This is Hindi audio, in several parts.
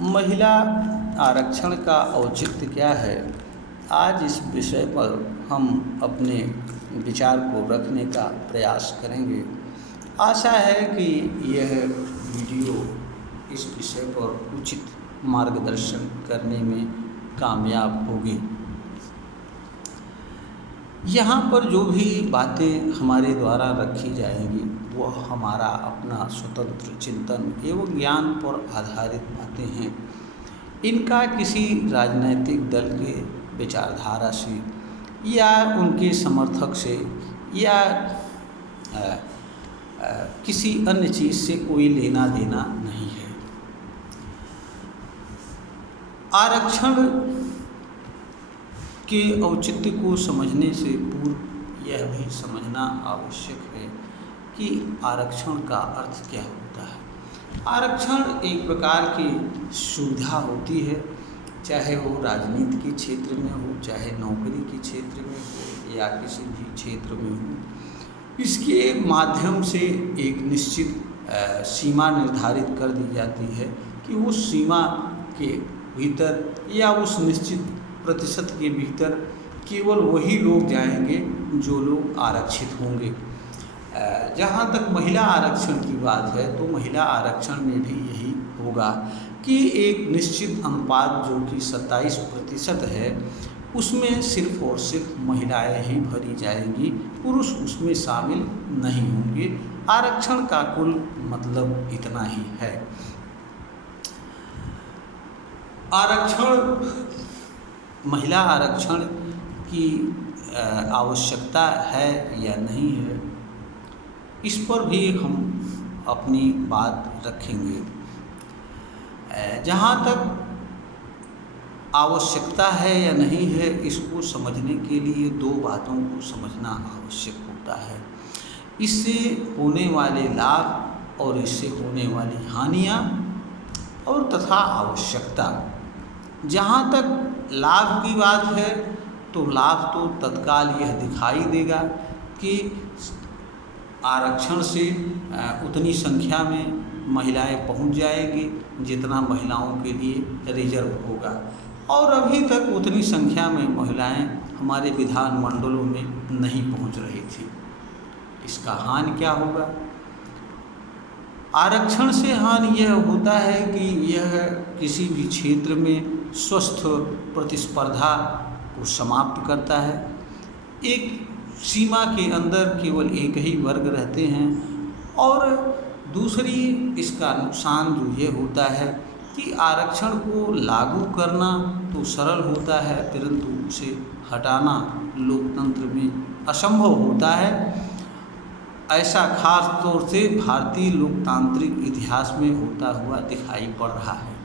महिला आरक्षण का औचित्य क्या है? आज इस विषय पर हम अपने विचार को रखने का प्रयास करेंगे। आशा है कि यह वीडियो इस विषय पर उचित मार्गदर्शन करने में कामयाब होगी। यहाँ पर जो भी बातें हमारे द्वारा रखी जाएंगी वह हमारा अपना स्वतंत्र चिंतन एवं ज्ञान पर आधारित बातें हैं। इनका किसी राजनैतिक दल के विचारधारा से या उनके समर्थक से या किसी अन्य चीज़ से कोई लेना देना नहीं है। आरक्षण के औचित्य को समझने से पूर्व यह भी समझना आवश्यक है कि आरक्षण का अर्थ क्या होता है। आरक्षण एक प्रकार की सुविधा होती है, चाहे वो राजनीति के क्षेत्र में हो, चाहे नौकरी के क्षेत्र में हो या किसी भी क्षेत्र में हो। इसके माध्यम से एक निश्चित सीमा निर्धारित कर दी जाती है कि उस सीमा के भीतर या उस निश्चित प्रतिशत के भीतर केवल वही लोग जाएंगे जो लोग आरक्षित होंगे। जहाँ तक महिला आरक्षण की बात है तो महिला आरक्षण में भी यही होगा कि एक निश्चित अनुपात जो कि 27% है उसमें सिर्फ और सिर्फ महिलाएं ही भरी जाएंगी, पुरुष उसमें शामिल नहीं होंगे। आरक्षण का कुल मतलब इतना ही है। आरक्षण, महिला आरक्षण की आवश्यकता है या नहीं है, इस पर भी हम अपनी बात रखेंगे। जहाँ तक आवश्यकता है या नहीं है, इसको समझने के लिए दो बातों को समझना आवश्यक होता है। इससे होने वाले लाभ और इससे होने वाली हानियाँ और तथा आवश्यकता। जहाँ तक लाभ की बात है तो लाभ तो तत्काल यह दिखाई देगा कि आरक्षण से उतनी संख्या में महिलाएं पहुंच जाएंगी जितना महिलाओं के लिए रिजर्व होगा, और अभी तक उतनी संख्या में महिलाएं हमारे विधानमंडलों में नहीं पहुंच रही थी। इसका हानि क्या होगा? आरक्षण से हानि यह होता है कि यह किसी भी क्षेत्र में स्वस्थ प्रतिस्पर्धा को समाप्त करता है। एक सीमा के अंदर केवल एक ही वर्ग रहते हैं, और दूसरी इसका नुकसान जो ये होता है कि आरक्षण को लागू करना तो सरल होता है परंतु उसे हटाना लोकतंत्र में असंभव होता है। ऐसा खास तौर से भारतीय लोकतांत्रिक इतिहास में होता हुआ दिखाई पड़ रहा है।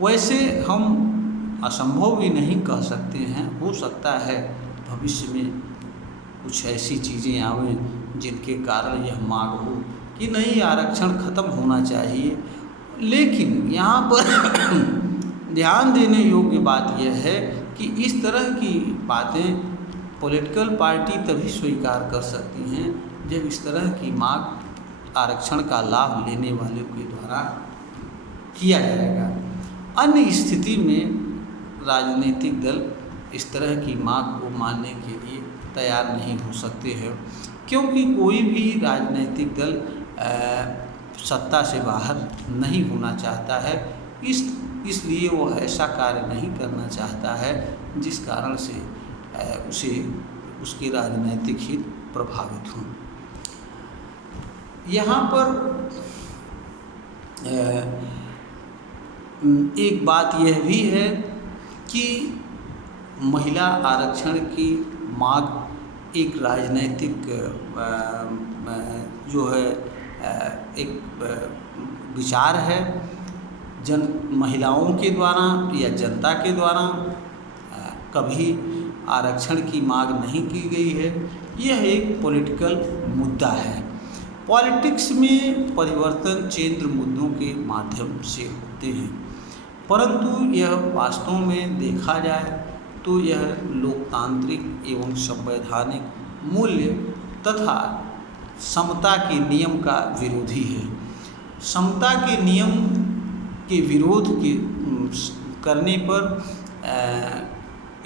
वैसे हम असंभव भी नहीं कह सकते हैं, हो सकता है भविष्य में कुछ ऐसी चीज़ें आवें जिनके कारण यह मांग हो कि नहीं, आरक्षण ख़त्म होना चाहिए। लेकिन यहाँ पर ध्यान देने योग्य बात यह है कि इस तरह की बातें पॉलिटिकल पार्टी तभी स्वीकार कर सकती हैं जब इस तरह की मांग आरक्षण का लाभ लेने वाले के द्वारा किया जाएगा। अन्य स्थिति में राजनीतिक दल इस तरह की मांग को मानने के लिए तैयार नहीं हो सकते हैं, क्योंकि कोई भी राजनीतिक दल सत्ता से बाहर नहीं होना चाहता है। इसलिए वो ऐसा कार्य नहीं करना चाहता है जिस कारण से उसके राजनीतिक हित प्रभावित हों। यहाँ पर एक बात यह भी है कि महिला आरक्षण की मांग एक राजनीतिक जो है एक विचार है। महिलाओं के द्वारा या जनता के द्वारा कभी आरक्षण की मांग नहीं की गई है। यह एक पॉलिटिकल मुद्दा है। पॉलिटिक्स में परिवर्तन केंद्र मुद्दों के माध्यम से होते हैं, परंतु यह वास्तव में देखा जाए तो यह लोकतांत्रिक एवं संवैधानिक मूल्य तथा समता के नियम का विरोधी है। समता के नियम के विरोध के करने पर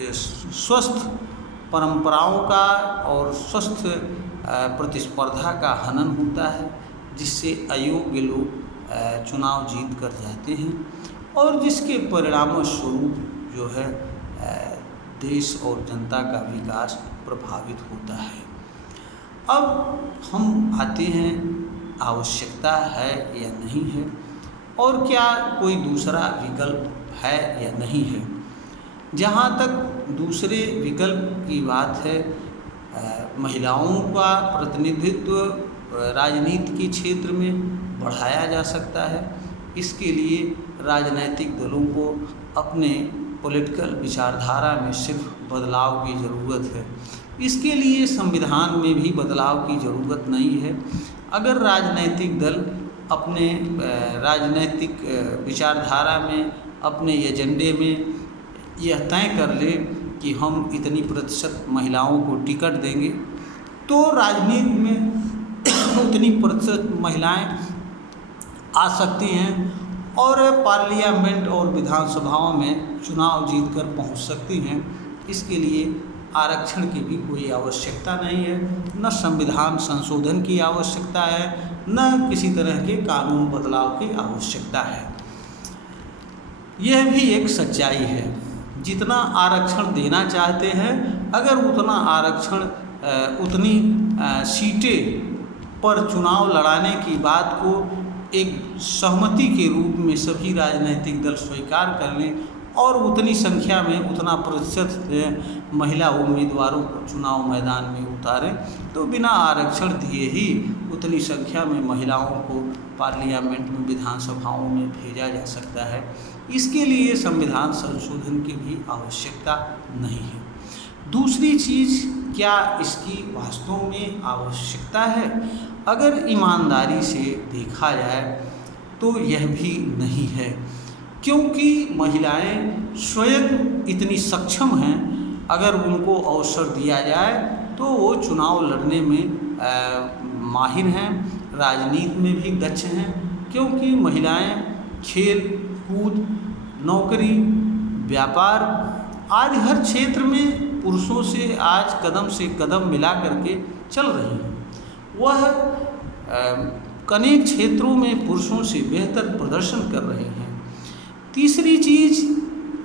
स्वस्थ परंपराओं का और स्वस्थ प्रतिस्पर्धा का हनन होता है, जिससे अयोग्य लोग चुनाव जीत कर जाते हैं और जिसके परिणाम स्वरूप जो है देश और जनता का विकास प्रभावित होता है। अब हम आते हैं आवश्यकता है या नहीं है, और क्या कोई दूसरा विकल्प है या नहीं है। जहाँ तक दूसरे विकल्प की बात है, महिलाओं का प्रतिनिधित्व राजनीति के क्षेत्र में बढ़ाया जा सकता है। इसके लिए राजनीतिक दलों को अपने पॉलिटिकल विचारधारा में सिर्फ बदलाव की ज़रूरत है। इसके लिए संविधान में भी बदलाव की ज़रूरत नहीं है। अगर राजनीतिक दल अपने राजनीतिक विचारधारा में, अपने एजेंडे में यह तय कर ले कि हम इतनी प्रतिशत महिलाओं को टिकट देंगे, तो राजनीति में उतनी प्रतिशत महिलाएं आ सकती हैं और पार्लियामेंट और विधानसभाओं में चुनाव जीतकर पहुंच सकती हैं। इसके लिए आरक्षण की भी कोई आवश्यकता नहीं है, न संविधान संशोधन की आवश्यकता है, न किसी तरह के कानून बदलाव की आवश्यकता है। यह भी एक सच्चाई है। जितना आरक्षण देना चाहते हैं, अगर उतना आरक्षण उतनी सीटें पर चुनाव लड़ाने की बात को एक सहमति के रूप में सभी राजनीतिक दल स्वीकार कर लें और उतनी संख्या में उतना प्रतिशत महिला उम्मीदवारों को चुनाव मैदान में उतारें, तो बिना आरक्षण दिए ही उतनी संख्या में महिलाओं को पार्लियामेंट में, विधानसभाओं में भेजा जा सकता है। इसके लिए संविधान संशोधन की भी आवश्यकता नहीं है। दूसरी चीज़, क्या इसकी वास्तव में आवश्यकता है? अगर ईमानदारी से देखा जाए तो यह भी नहीं है, क्योंकि महिलाएं स्वयं इतनी सक्षम हैं। अगर उनको अवसर दिया जाए तो वो चुनाव लड़ने में माहिर हैं, राजनीति में भी दक्ष हैं, क्योंकि महिलाएं खेल कूद, नौकरी, व्यापार आदि हर क्षेत्र में पुरुषों से आज कदम से कदम मिला करके चल रही हैं। वह अनेक क्षेत्रों में पुरुषों से बेहतर प्रदर्शन कर रहे हैं। तीसरी चीज़,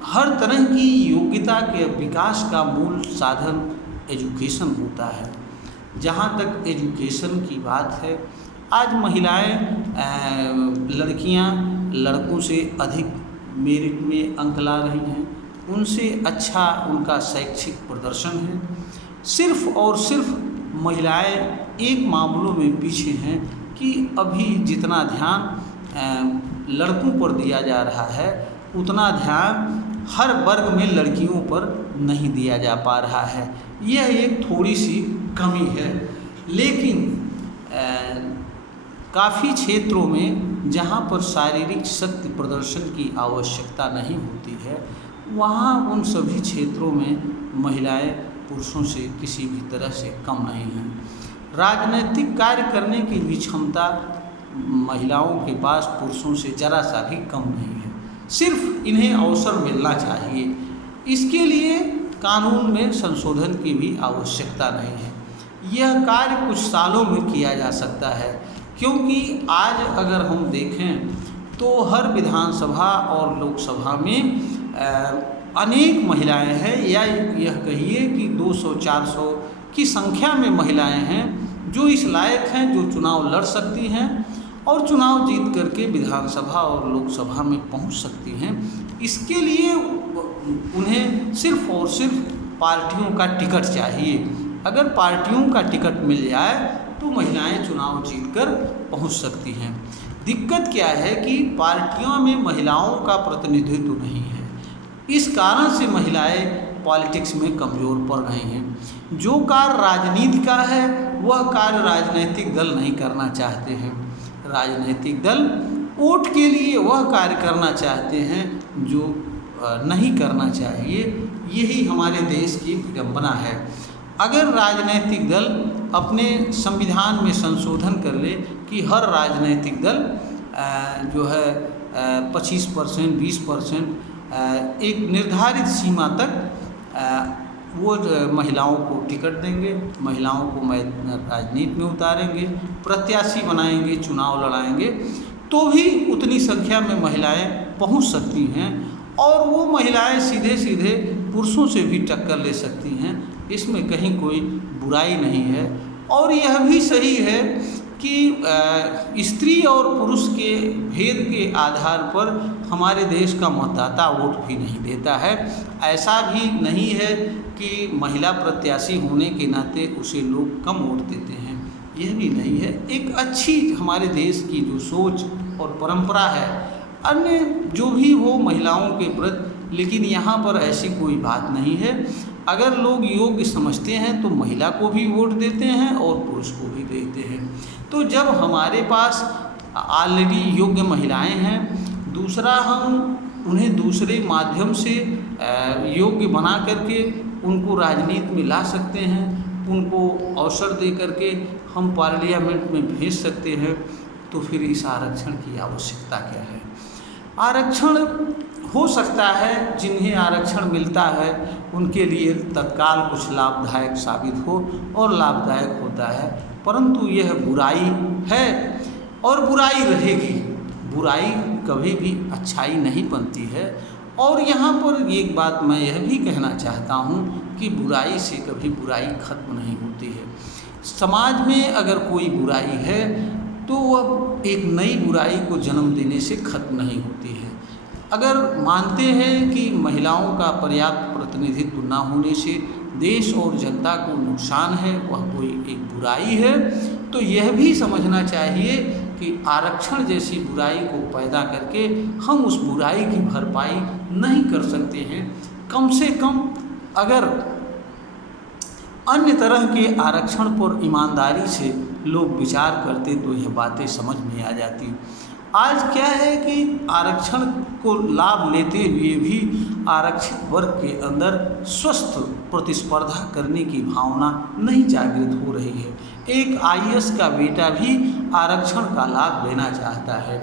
हर तरह की योग्यता के विकास का मूल साधन एजुकेशन होता है। जहाँ तक एजुकेशन की बात है, आज महिलाएं, लड़कियां लड़कों से अधिक मेरिट में अंक ला रही हैं, उनसे अच्छा उनका शैक्षिक प्रदर्शन है। सिर्फ और सिर्फ महिलाएं एक मामलों में पीछे हैं कि अभी जितना ध्यान लड़कों पर दिया जा रहा है, उतना ध्यान हर वर्ग में लड़कियों पर नहीं दिया जा पा रहा है। यह एक थोड़ी सी कमी है। लेकिन काफ़ी क्षेत्रों में जहाँ पर शारीरिक शक्ति प्रदर्शन की आवश्यकता नहीं होती है, वहाँ उन सभी क्षेत्रों में महिलाएं पुरुषों से किसी भी तरह से कम नहीं हैं। राजनीतिक कार्य करने की भी क्षमता महिलाओं के पास पुरुषों से ज़रा सा भी कम नहीं है। सिर्फ इन्हें अवसर मिलना चाहिए। इसके लिए कानून में संशोधन की भी आवश्यकता नहीं है। यह कार्य कुछ सालों में किया जा सकता है, क्योंकि आज अगर हम देखें तो हर विधानसभा और लोकसभा में अनेक महिलाएं हैं, या यह कहिए कि 200-400 की संख्या में महिलाएं हैं जो इस लायक हैं, जो चुनाव लड़ सकती हैं और चुनाव जीत करके विधानसभा और लोकसभा में पहुंच सकती हैं। इसके लिए उन्हें सिर्फ और सिर्फ पार्टियों का टिकट चाहिए। अगर पार्टियों का टिकट मिल जाए तो महिलाएं चुनाव जीतकर पहुंच सकती हैं। दिक्कत क्या है कि पार्टियों में महिलाओं का प्रतिनिधित्व नहीं है। इस कारण से महिलाएं पॉलिटिक्स में कमज़ोर पड़ रही हैं। जो कार्य राजनीति का है वह कार्य राजनीतिक दल नहीं करना चाहते हैं। राजनीतिक दल वोट के लिए वह कार्य करना चाहते हैं जो नहीं करना चाहिए। यही हमारे देश की विडंबना है। अगर राजनीतिक दल अपने संविधान में संशोधन कर ले कि हर राजनीतिक दल जो है 25%, 20% एक निर्धारित सीमा तक वो महिलाओं को टिकट देंगे, महिलाओं को राजनीति में उतारेंगे, प्रत्याशी बनाएंगे, चुनाव लड़ाएंगे, तो भी उतनी संख्या में महिलाएं पहुंच सकती हैं और वो महिलाएं सीधे सीधे पुरुषों से भी टक्कर ले सकती हैं। इसमें कहीं कोई बुराई नहीं है। और यह भी सही है कि स्त्री और पुरुष के भेद के आधार पर हमारे देश का मतदाता वोट भी नहीं देता है। ऐसा भी नहीं है कि महिला प्रत्याशी होने के नाते उसे लोग कम वोट देते हैं, यह भी नहीं है। एक अच्छी हमारे देश की जो सोच और परंपरा है, अन्य जो भी हो महिलाओं के प्रति, लेकिन यहाँ पर ऐसी कोई बात नहीं है। अगर लोग योग्य समझते हैं तो महिला को भी वोट देते हैं और पुरुष को भी देते हैं। तो जब हमारे पास ऑलरेडी योग्य महिलाएं हैं, दूसरा हम उन्हें दूसरे माध्यम से योग्य बना करके उनको राजनीति में ला सकते हैं, उनको अवसर दे करके हम पार्लियामेंट में भेज सकते हैं, तो फिर इस आरक्षण की आवश्यकता क्या है। आरक्षण हो सकता है जिन्हें आरक्षण मिलता है उनके लिए तत्काल कुछ लाभदायक साबित हो और लाभदायक होता है, परंतु यह बुराई है और बुराई रहेगी। बुराई कभी भी अच्छाई नहीं बनती है। और यहाँ पर एक बात मैं यह भी कहना चाहता हूँ कि बुराई से कभी बुराई खत्म नहीं होती है। समाज में अगर कोई बुराई है तो वह एक नई बुराई को जन्म देने से खत्म नहीं होती है। अगर मानते हैं कि महिलाओं का पर्याप्त प्रतिनिधित्व न होने से देश और जनता को नुकसान है, वह कोई एक बुराई है, तो यह भी समझना चाहिए कि आरक्षण जैसी बुराई को पैदा करके हम उस बुराई की भरपाई नहीं कर सकते हैं। कम से कम अगर अन्य तरह के आरक्षण पर ईमानदारी से लोग विचार करते तो यह बातें समझ में आ जाती। आज क्या है कि आरक्षण को लाभ लेते हुए भी आरक्षित वर्ग के अंदर स्वस्थ प्रतिस्पर्धा करने की भावना नहीं जागृत हो रही है। एक आईएएस का बेटा भी आरक्षण का लाभ लेना चाहता है,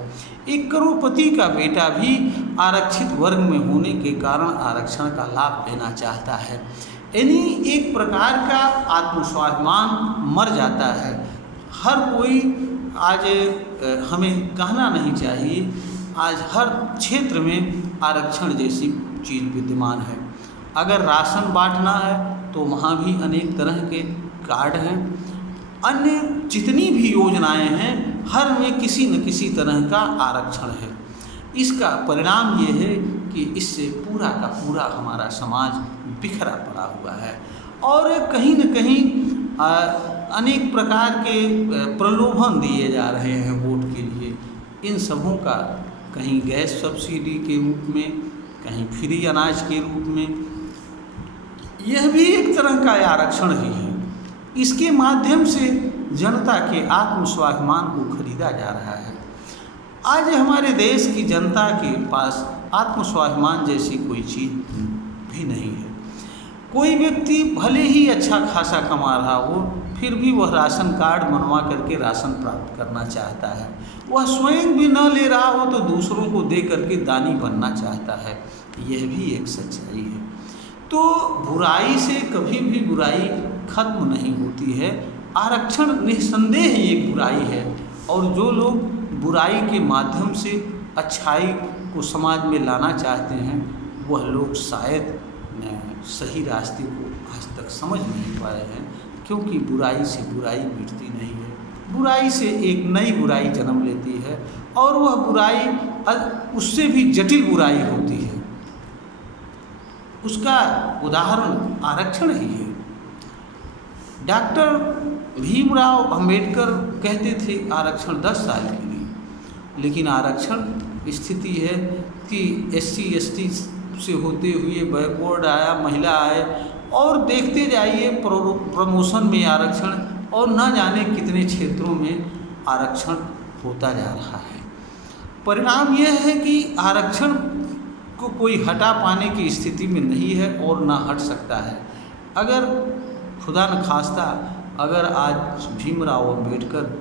एक करोड़पति का बेटा भी आरक्षित वर्ग में होने के कारण आरक्षण का लाभ लेना चाहता है। यानी एक प्रकार का आत्मस्वाभिमान मर जाता है। हर कोई आज हमें कहना नहीं चाहिए, आज हर क्षेत्र में आरक्षण जैसी चीज़ विद्यमान है। अगर राशन बांटना है तो वहाँ भी अनेक तरह के कार्ड हैं। अन्य जितनी भी योजनाएं हैं हर में किसी न किसी तरह का आरक्षण है। इसका परिणाम ये है कि इससे पूरा का पूरा हमारा समाज बिखरा पड़ा हुआ है और कहीं न कहीं अनेक प्रकार के प्रलोभन दिए जा रहे हैं वोट के लिए। इन सबों का कहीं गैस सब्सिडी के रूप में, कहीं फ्री अनाज के रूप में, यह भी एक तरह का आरक्षण ही है। इसके माध्यम से जनता के आत्मस्वाभिमान को खरीदा जा रहा है। आज हमारे देश की जनता के पास आत्मस्वाभिमान जैसी कोई चीज़ भी नहीं है। कोई व्यक्ति भले ही अच्छा खासा कमा रहा हो, फिर भी वह राशन कार्ड बनवा करके राशन प्राप्त करना चाहता है। वह स्वयं भी न ले रहा हो तो दूसरों को दे करके दानी बनना चाहता है। यह भी एक सच्चाई है। तो बुराई से कभी भी बुराई खत्म नहीं होती है। आरक्षण निस्संदेह एक बुराई है और जो लोग बुराई के माध्यम से अच्छाई को समाज में लाना चाहते हैं वह लोग शायद सही रास्ते को आज तक समझ नहीं पाए हैं, क्योंकि बुराई से बुराई मिटती नहीं है। बुराई से एक नई बुराई जन्म लेती है और वह बुराई उससे भी जटिल बुराई होती है। उसका उदाहरण आरक्षण ही है। डॉक्टर भीमराव अंबेडकर कहते थे आरक्षण 10 साल के लिए, लेकिन आरक्षण स्थिति है कि SC ST से होते हुए बैकवर्ड आया, महिला आए और देखते जाइए प्रमोशन में आरक्षण और न जाने कितने क्षेत्रों में आरक्षण होता जा रहा है। परिणाम यह है कि आरक्षण को कोई हटा पाने की स्थिति में नहीं है और ना हट सकता है। अगर खुदा न खास्ता अगर आज भीमराव अंबेडकर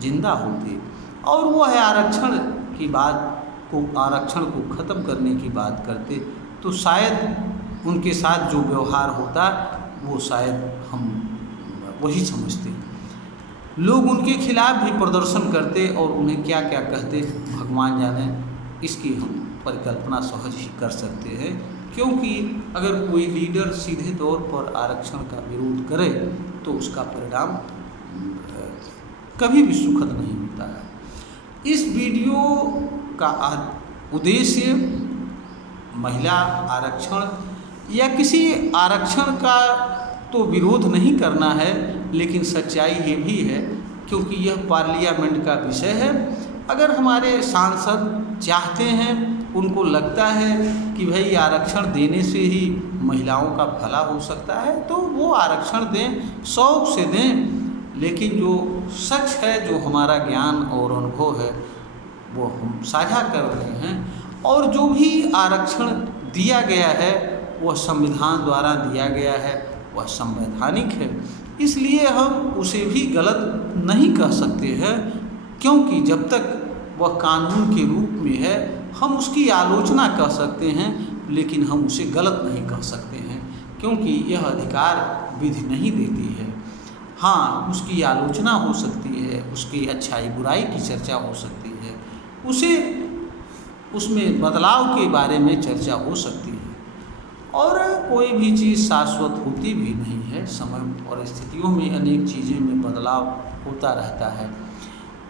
जिंदा होते और वह आरक्षण की बात को आरक्षण को ख़त्म करने की बात करते तो शायद उनके साथ जो व्यवहार होता वो शायद हम वही समझते। लोग उनके खिलाफ भी प्रदर्शन करते और उन्हें क्या क्या कहते भगवान जाने, इसकी हम परिकल्पना सहज ही कर सकते हैं। क्योंकि अगर कोई लीडर सीधे तौर पर आरक्षण का विरोध करे तो उसका परिणाम कभी भी सुखद नहीं होता है। इस वीडियो का उद्देश्य महिला आरक्षण या किसी आरक्षण का तो विरोध नहीं करना है, लेकिन सच्चाई ये भी है क्योंकि यह पार्लियामेंट का विषय है। अगर हमारे सांसद चाहते हैं, उनको लगता है कि भाई आरक्षण देने से ही महिलाओं का भला हो सकता है तो वो आरक्षण दें, शौक़ से दें। लेकिन जो सच है, जो हमारा ज्ञान और अनुभव है वो हम साझा कर रहे हैं। और जो भी आरक्षण दिया गया है वह संविधान द्वारा दिया गया है, वह संवैधानिक है, इसलिए हम उसे भी गलत नहीं कह सकते हैं। क्योंकि जब तक वह कानून के रूप में है हम उसकी आलोचना कर सकते हैं, लेकिन हम उसे गलत नहीं कह सकते हैं क्योंकि यह अधिकार विधि नहीं देती है। हाँ, उसकी आलोचना हो सकती है, उसकी अच्छाई बुराई की चर्चा हो सकती है, उसे उसमें बदलाव के बारे में चर्चा हो सकती है। और कोई भी चीज़ शाश्वत होती भी नहीं है, समय और स्थितियों में अनेक चीज़ें में बदलाव होता रहता है।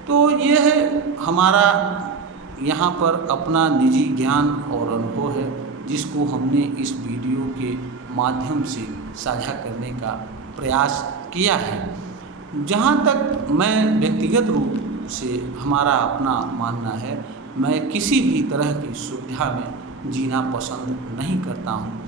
तो यह हमारा यहाँ पर अपना निजी ज्ञान और अनुभव है जिसको हमने इस वीडियो के माध्यम से साझा करने का प्रयास किया है। जहाँ तक मैं व्यक्तिगत रूप से हमारा अपना मानना है, मैं किसी भी तरह की सुविधा में जीना पसंद नहीं करता हूँ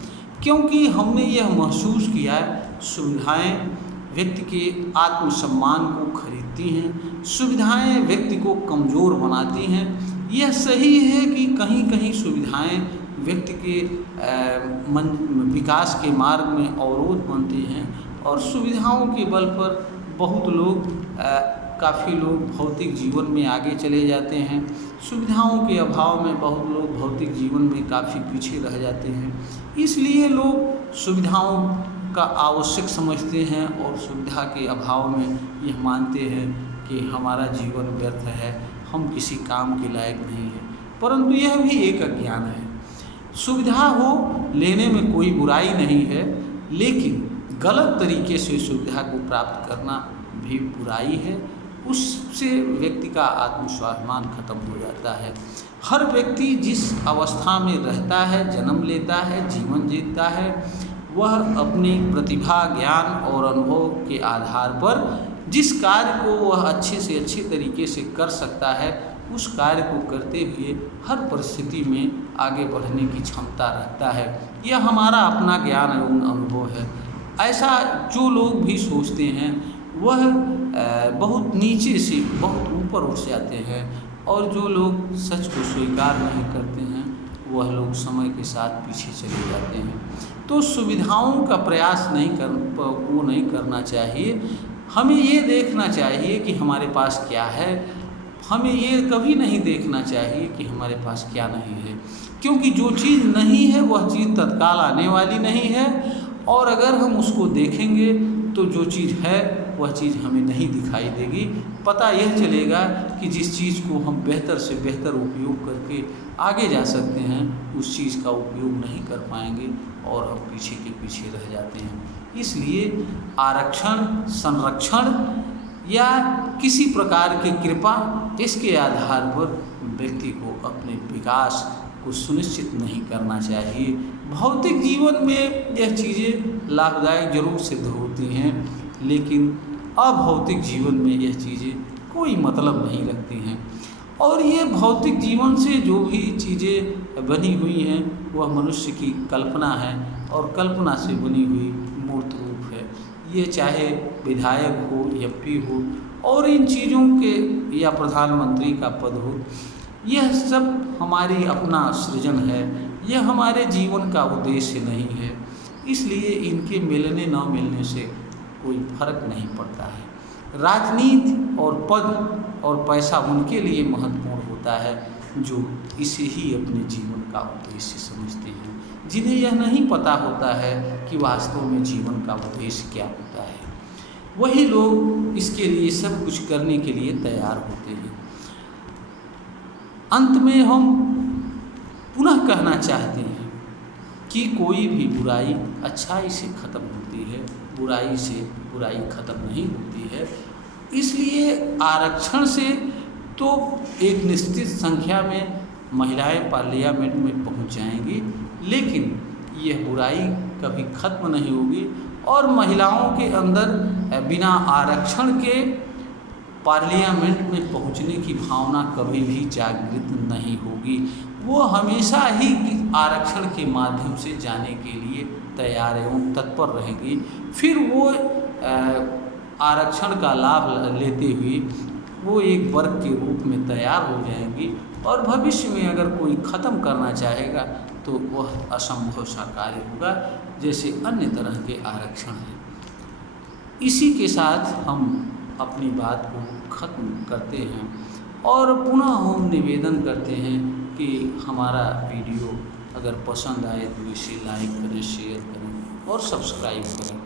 क्योंकि हमने यह महसूस किया है सुविधाएं व्यक्ति के आत्मसम्मान को खरीदती हैं, सुविधाएं व्यक्ति को कमज़ोर बनाती हैं। यह सही है कि कहीं कहीं सुविधाएं व्यक्ति के विकास के मार्ग में अवरोध बनती हैं और सुविधाओं के बल पर बहुत लोग काफ़ी लोग भौतिक जीवन में आगे चले जाते हैं। सुविधाओं के अभाव में बहुत लोग भौतिक जीवन में काफ़ी पीछे रह जाते हैं। इसलिए लोग सुविधाओं का आवश्यक समझते हैं और सुविधा के अभाव में यह मानते हैं कि हमारा जीवन व्यर्थ है, हम किसी काम के लायक नहीं हैं। परंतु यह भी एक अज्ञान है। सुविधा हो लेने में कोई बुराई नहीं है, लेकिन गलत तरीके से सुविधा को प्राप्त करना भी बुराई है। उससे व्यक्ति का आत्मस्वाभिमान खत्म हो जाता है। हर व्यक्ति जिस अवस्था में रहता है, जन्म लेता है, जीवन जीता है, वह अपनी प्रतिभा, ज्ञान और अनुभव के आधार पर जिस कार्य को वह अच्छे से अच्छे तरीके से कर सकता है, उस कार्य को करते हुए हर परिस्थिति में आगे बढ़ने की क्षमता रखता है। यह हमारा अपना ज्ञान एवं अनुभव है। ऐसा जो लोग भी सोचते हैं वह बहुत नीचे से बहुत ऊपर उठ जाते हैं, और जो लोग सच को स्वीकार नहीं करते हैं वह लोग समय के साथ पीछे चले जाते हैं। तो सुविधाओं का प्रयास नहीं करना चाहिए। हमें ये देखना चाहिए कि हमारे पास क्या है। हमें ये कभी नहीं देखना चाहिए कि हमारे पास क्या नहीं है, क्योंकि जो चीज़ नहीं है वह चीज़ तत्काल आने वाली नहीं है, और अगर हम उसको देखेंगे तो जो चीज़ है वह चीज़ हमें नहीं दिखाई देगी। पता यह चलेगा कि जिस चीज़ को हम बेहतर से बेहतर उपयोग करके आगे जा सकते हैं, उस चीज़ का उपयोग नहीं कर पाएंगे और हम पीछे के पीछे रह जाते हैं। इसलिए आरक्षण, संरक्षण या किसी प्रकार की कृपा, इसके आधार पर व्यक्ति को अपने विकास को सुनिश्चित नहीं करना चाहिए। भौतिक जीवन में यह चीज़ें लाभदायक जरूर सिद्ध होती हैं, लेकिन अभौतिक जीवन में यह चीज़ें कोई मतलब नहीं रखती हैं। और ये भौतिक जीवन से जो भी चीज़ें बनी हुई हैं वह मनुष्य की कल्पना है, और कल्पना से बनी हुई मूर्त रूप है। ये चाहे विधायक हो, एमपी हो, और इन चीज़ों के या प्रधानमंत्री का पद हो, यह सब हमारी अपना सृजन है, यह हमारे जीवन का उद्देश्य नहीं है। इसलिए इनके मिलने न मिलने से कोई फर्क नहीं पड़ता है। राजनीति और पद और पैसा उनके लिए महत्वपूर्ण होता है जो इसे ही अपने जीवन का उद्देश्य समझते हैं, जिन्हें यह नहीं पता होता है कि वास्तव में जीवन का उद्देश्य क्या होता है। वही लोग इसके लिए सब कुछ करने के लिए तैयार होते हैं। अंत में हम पुनः कहना चाहते हैं कि कोई भी बुराई अच्छाई से ख़त्म होती है, बुराई से बुराई ख़त्म नहीं होती है। इसलिए आरक्षण से तो एक निश्चित संख्या में महिलाएं पार्लियामेंट में पहुंच जाएंगी, लेकिन यह बुराई कभी ख़त्म नहीं होगी और महिलाओं के अंदर बिना आरक्षण के पार्लियामेंट में पहुंचने की भावना कभी भी जागृत नहीं होगी। वो हमेशा ही आरक्षण के माध्यम से जाने के लिए तैयार एवं तत्पर रहेंगी। फिर वो आरक्षण का लाभ लेते हुए वो एक वर्ग के रूप में तैयार हो जाएंगी और भविष्य में अगर कोई ख़त्म करना चाहेगा तो वह असंभव सा कार्य होगा, जैसे अन्य तरह के आरक्षण हैं। इसी के साथ हम अपनी बात को ख़त्म करते हैं और पुनः हम निवेदन करते हैं कि हमारा वीडियो अगर पसंद आए तो इसे लाइक करें, शेयर करें और सब्सक्राइब करें।